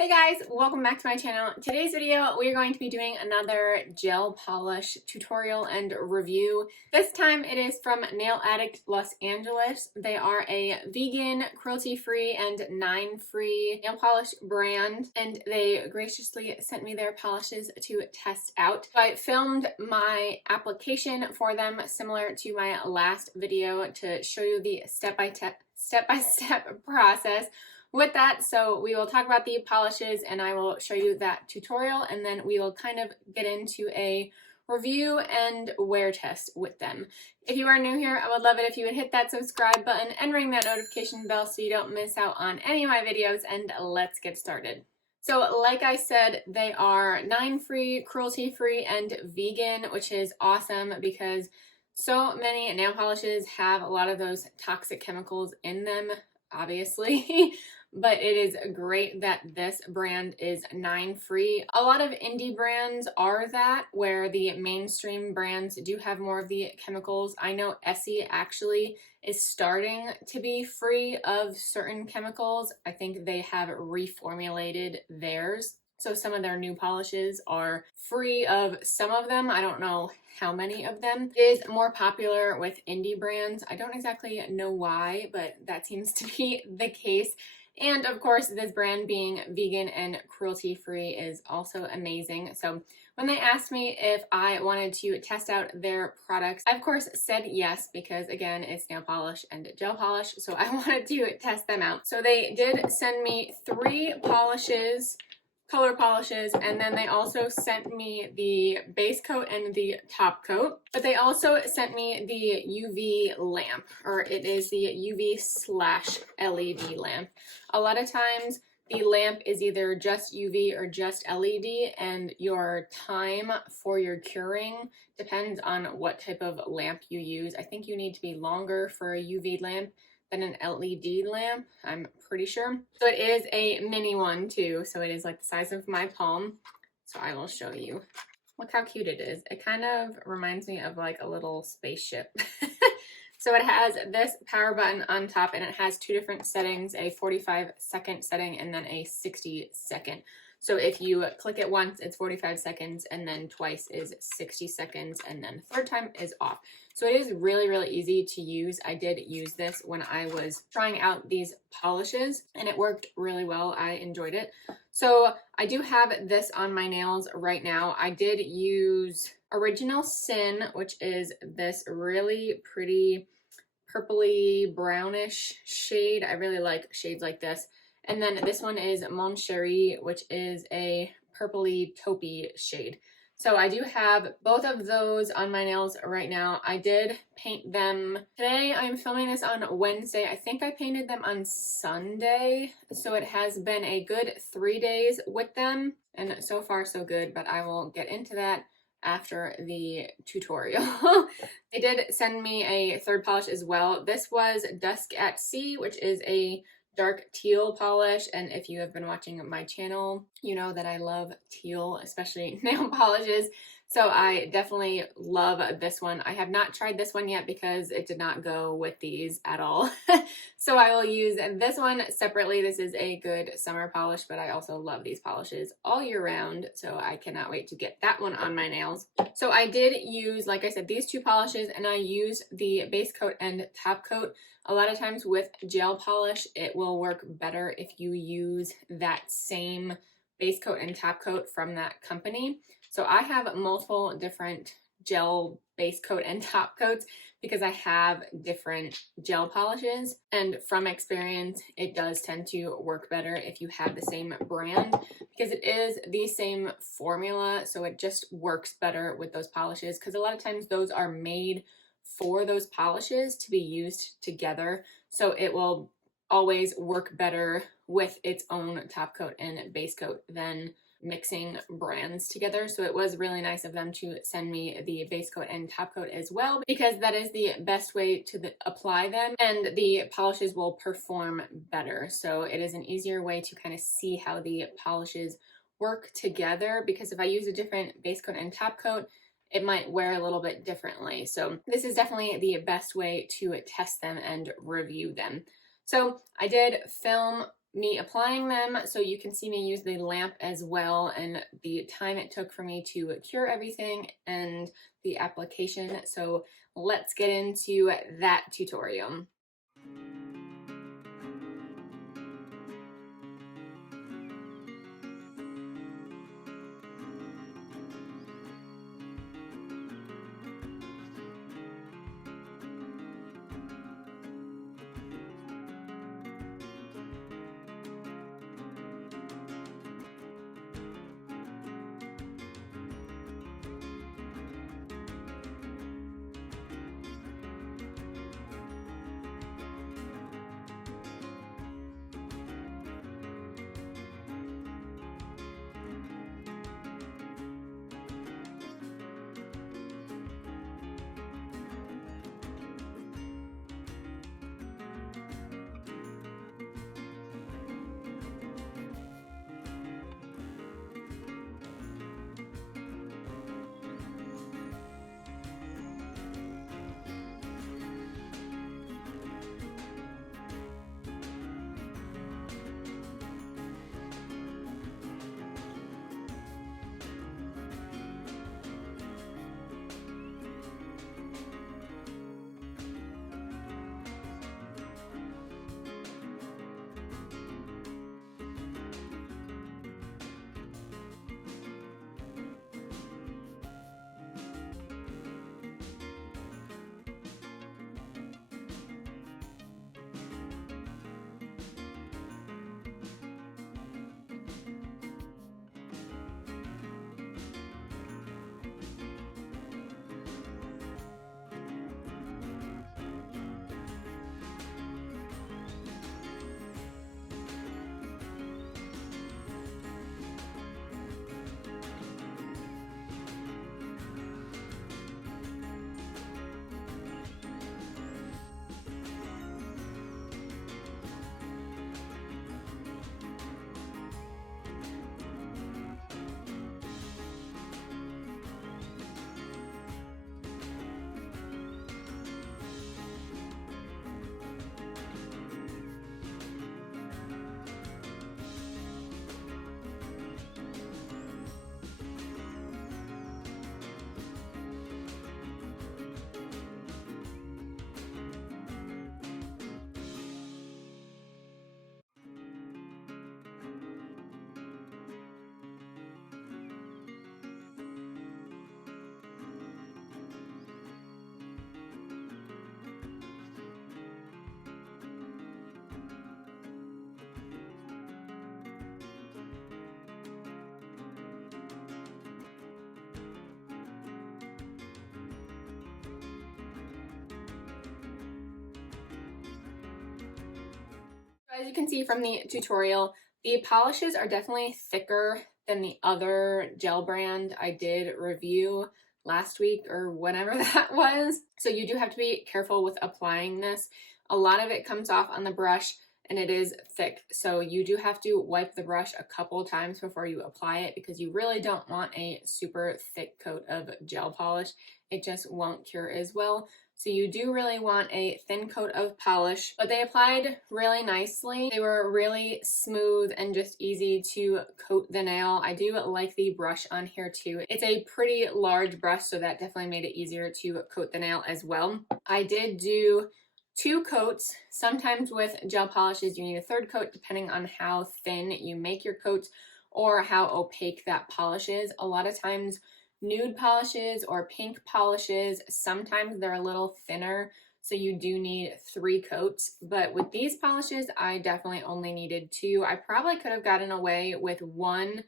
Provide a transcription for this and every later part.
Hey guys, welcome back to my channel. Today's video, we are going to be doing another gel polish tutorial and review. This time it is from Nail Addict Los Angeles. They are a vegan, cruelty-free, and nine-free nail polish brand, and they graciously sent me their polishes to test out. So I filmed my application for them similar to my last video to show you the step-by-step process with that. So we will talk about the polishes and I will show you that tutorial, and then we will kind of get into a review and wear test with them. If you are new here, I would love it if you would hit that subscribe button and ring that notification bell so you don't miss out on any of my videos, and let's get started. So like I said, they are nine-free, cruelty-free, and vegan, which is awesome because so many nail polishes have a lot of those toxic chemicals in them, obviously. But it is great that this brand is nine-free. A lot of indie brands are that, where the mainstream brands do have more of the chemicals. I know Essie actually is starting to be free of certain chemicals. I think they have reformulated theirs. So some of their new polishes are free of some of them. I don't know how many of them. It is more popular with indie brands. I don't exactly know why, but that seems to be the case. And of course, this brand being vegan and cruelty-free is also amazing. So when they asked me if I wanted to test out their products, I of course said yes, because again, it's nail polish and gel polish. So I wanted to test them out. So they did send me 3 polishes, color polishes, and then they also sent me the base coat and the top coat, but they also sent me the UV lamp, or it is the UV/LED lamp. A lot of times the lamp is either just UV or just LED, and your time for your curing depends on what type of lamp you use. I think you need to be longer for a UV lamp than an LED lamp, I'm pretty sure. So it is a mini one too, so it is like the size of my palm. So I will show you. Look how cute it is. It kind of reminds me of like a little spaceship. So it has this power button on top, and it has 2 different settings, a 45-second setting and then a 60-second. So if you click it once, it's 45 seconds, and then twice is 60 seconds, and then third time is off. So it is really, really easy to use. I did use this when I was trying out these polishes, and it worked really well. I enjoyed it. So I do have this on my nails right now. I did use Original Sin, which is this really pretty purpley brownish shade. I really like shades like this. And then this one is Mon Cherie, which is a purpley taupey shade. So I do have both of those on my nails right now. I did paint them today. I'm filming this on Wednesday. I think I painted them on Sunday. So it has been a good 3 days with them. And so far so good, but I will get into that after the tutorial. They did send me a third polish as well. This was Dusk at Sea, which is a dark teal polish, and if you have been watching my channel, you know that I love teal, especially nail polishes. So I definitely love this one. I have not tried this one yet because it did not go with these at all. So I will use this one separately. This is a good summer polish, but I also love these polishes all year round. So I cannot wait to get that one on my nails. So I did use, like I said, these 2 polishes, and I used the base coat and top coat. A lot of times with gel polish, it will work better if you use that same base coat and top coat from that company. So I have multiple different gel base coat and top coats because I have different gel polishes, and from experience it does tend to work better if you have the same brand, because it is the same formula, so it just works better with those polishes, because a lot of times those are made for those polishes to be used together, so it will always work better with its own top coat and base coat than mixing brands together. So it was really nice of them to send me the base coat and top coat as well, because that is the best way to apply them, and the polishes will perform better. So it is an easier way to kind of see how the polishes work together, because if I use a different base coat and top coat, it might wear a little bit differently. So this is definitely the best way to test them and review them. So I did film me applying them so you can see me use the lamp as well and the time it took for me to cure everything and the application. So let's get into that tutorial. As you can see from the tutorial, the polishes are definitely thicker than the other gel brand I did review last week or whenever that was. So you do have to be careful with applying this. A lot of it comes off on the brush and it is thick. So you do have to wipe the brush a couple times before you apply it because you really don't want a super thick coat of gel polish. It just won't cure as well. So you do really want a thin coat of polish, but they applied really nicely. They were really smooth and just easy to coat the nail. I do like the brush on here too. It's a pretty large brush, so that definitely made it easier to coat the nail as well. I did do 2 coats. Sometimes with gel polishes, you need a 3rd coat depending on how thin you make your coats or how opaque that polish is. A lot of times nude polishes or pink polishes, sometimes they're a little thinner, so you do need 3 coats. But with these polishes, I definitely only needed 2. I probably could have gotten away with 1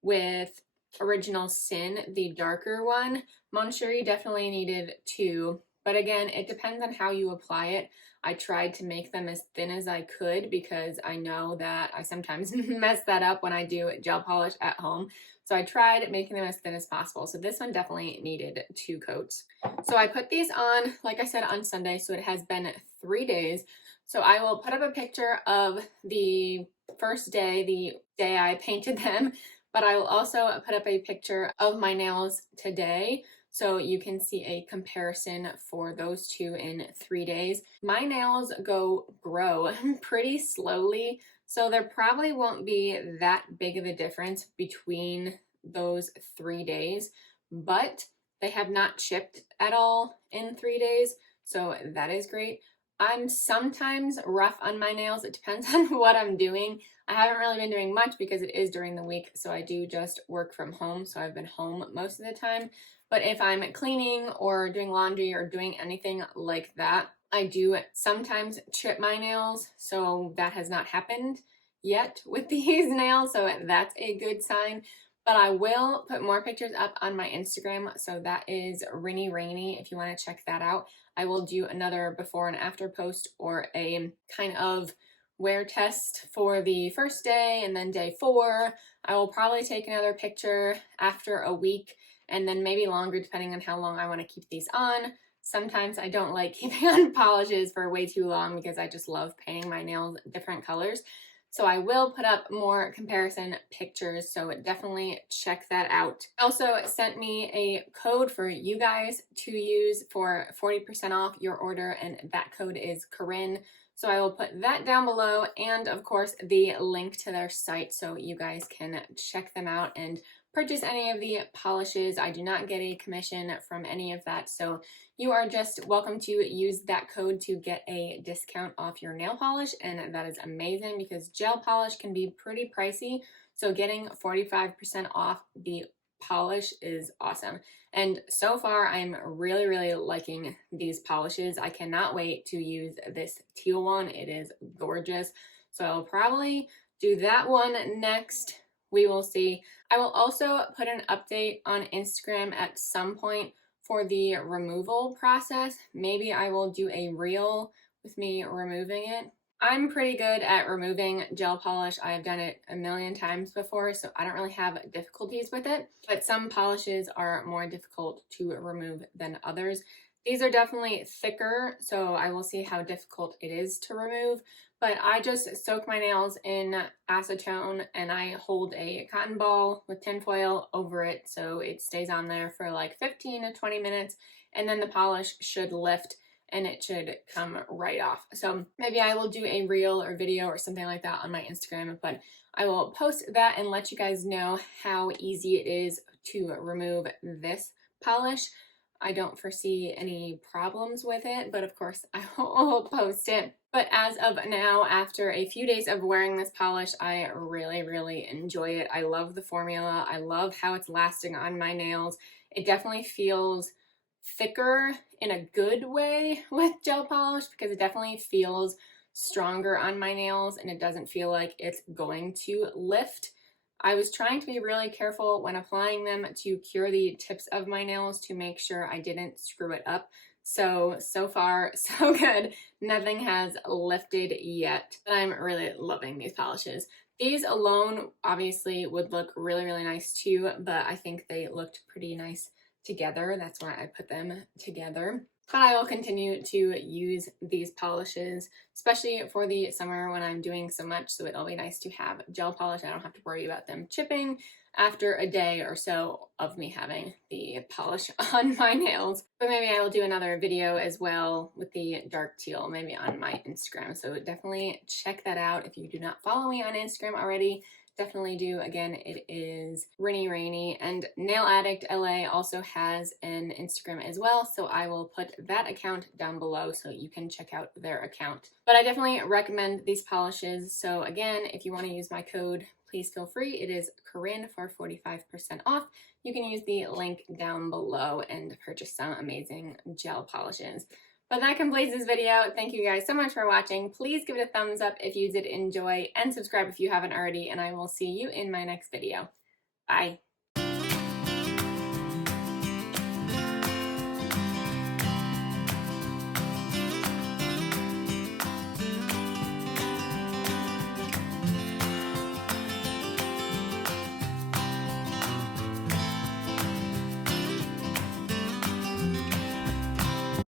with Original Sin, the darker one. Mon Cherie definitely needed 2. But again, it depends on how you apply it. I tried to make them as thin as I could because I know that I sometimes mess that up when I do gel polish at home. So I tried making them as thin as possible. So this one definitely needed 2 coats. So I put these on, like I said, on Sunday. So it has been 3 days. So I will put up a picture of the first day, the day I painted them. But I will also put up a picture of my nails today, so you can see a comparison for those 2 in 3 days. My nails grow pretty slowly, So there probably won't be that big of a difference between those 3 days, but they have not chipped at all in 3 days, so that is great. I'm sometimes rough on my nails. It depends on what I'm doing. I haven't really been doing much because it is during the week, so I do just work from home, so I've been home most of the time. But if I'm cleaning or doing laundry or doing anything like that, I do sometimes chip my nails, so that has not happened yet with these nails, so that's a good sign. But I will put more pictures up on my Instagram, so that is Rinny Rainy if you want to check that out. I will do another before and after post or a kind of wear test for the first day and then day 4. I will probably take another picture after a week and then maybe longer depending on how long I want to keep these on. Sometimes I don't like keeping on polishes for way too long because I just love painting my nails different colors. So I will put up more comparison pictures, so definitely check that out. Also sent me a code for you guys to use for 40% off your order, and that code is Corinne. So I will put that down below, and of course the link to their site so you guys can check them out and purchase any of the polishes. I do not get a commission from any of that, so you are just welcome to use that code to get a discount off your nail polish, and that is amazing because gel polish can be pretty pricey, so getting 45% off the polish is awesome. And so far I'm really liking these polishes. I cannot wait to use this teal one. It is gorgeous, so I'll probably do that one next. We will see. I will also put an update on Instagram at some point for the removal process. Maybe I will do a reel with me removing it. I'm pretty good at removing gel polish. I've done it a million times before, so I don't really have difficulties with it, but some polishes are more difficult to remove than others. These are definitely thicker, so I will see how difficult it is to remove, but I just soak my nails in acetone and I hold a cotton ball with tinfoil over it so it stays on there for like 15 to 20 minutes, and then the polish should lift and it should come right off. So maybe I will do a reel or video or something like that on my Instagram, but I will post that and let you guys know how easy it is to remove this polish. I don't foresee any problems with it, but of course I will post it. But as of now, after a few days of wearing this polish, I really enjoy it. I love the formula. I love how it's lasting on my nails. It definitely feels thicker in a good way with gel polish because it definitely feels stronger on my nails and it doesn't feel like it's going to lift. I was trying to be really careful when applying them to cure the tips of my nails to make sure I didn't screw it up. So far, so good. Nothing has lifted yet, but I'm really loving these polishes. These alone obviously would look really nice too, but I think they looked pretty nice together. That's why I put them together. But I will continue to use these polishes, especially for the summer when I'm doing so much, so it'll be nice to have gel polish. I don't have to worry about them chipping after a day or so of me having the polish on my nails. But maybe I will do another video as well with the dark teal, maybe on my Instagram. So definitely check that out if you do not follow me on Instagram already. Definitely do. Again, it is Rinny Rainy, and Nail Addict LA also has an Instagram as well, so I will put that account down below so you can check out their account. But I definitely recommend these polishes, so again, if you want to use my code, please feel free. It is Corinne for 45% off. You can use the link down below and purchase some amazing gel polishes. But that completes this video. Thank you guys so much for watching. Please give it a thumbs up if you did enjoy, and subscribe if you haven't already, and I will see you in my next video. Bye.